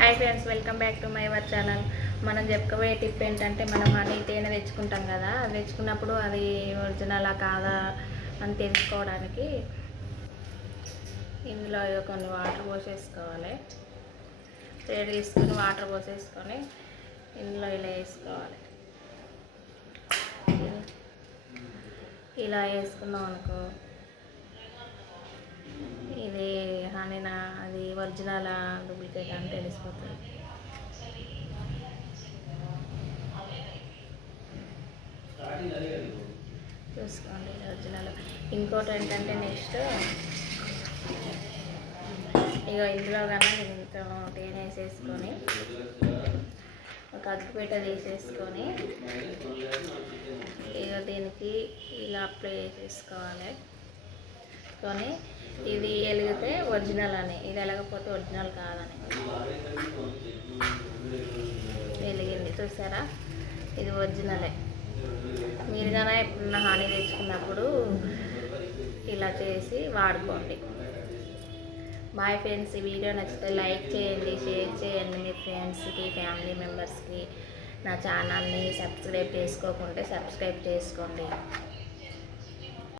Hi friends welcome back to my were channel మనం చెప్పుకోబోయే tip ఏంటంటే మనం హనీ తేనె తెచ్చుకుంటాం కదా అది తెచ్చుకున్నప్పుడు అది ఒరిజినలా కాదా అని తెలుసుకోవడానికి ఇందులో కొన్ని వాటర్ పోసేసుకోవాలి. వేడి తీసుకొని వాటర్ పోసేసుకొని ఇందులో ఇలా వేసుకోవాలి. ఇలా వేసుకున్నాం అనుకో. ఒరిజినల్ డూప్లికేట్ అని తెలిసిపోతుంది. చూసుకోండి ఒరిజినల్. ఇంకోటి ఏంటంటే నెక్స్ట్ ఇక ఇందులో కన్నా ఇంత తేనె వేసేసుకొని ఒక అగ్గిపేట తీసేసుకొని ఇక దీనికి ఇలా అప్లై చేసేసుకోవాలి. కొని ఇది వెలిగితే ఒరిజినల్ అని. ఇది వెలగకపోతే ఒరిజినల్ కాదని. వెలిగింది. చూసారా? ఇది ఒరిజినలే. మీరు కానీ ఎప్పుడన్నా హాని తెచ్చుకున్నప్పుడు ఇలా చేసి వాడుకోండి. బాయ్ ఫ్రెండ్స్ ఈ వీడియో నచ్చితే లైక్ చేయండి షేర్ చేయండి మీ ఫ్రెండ్స్కి ఫ్యామిలీ మెంబర్స్కి నా ఛానల్ని సబ్స్క్రైబ్ చేసుకోకుంటే సబ్స్క్రైబ్ చేసుకోండి.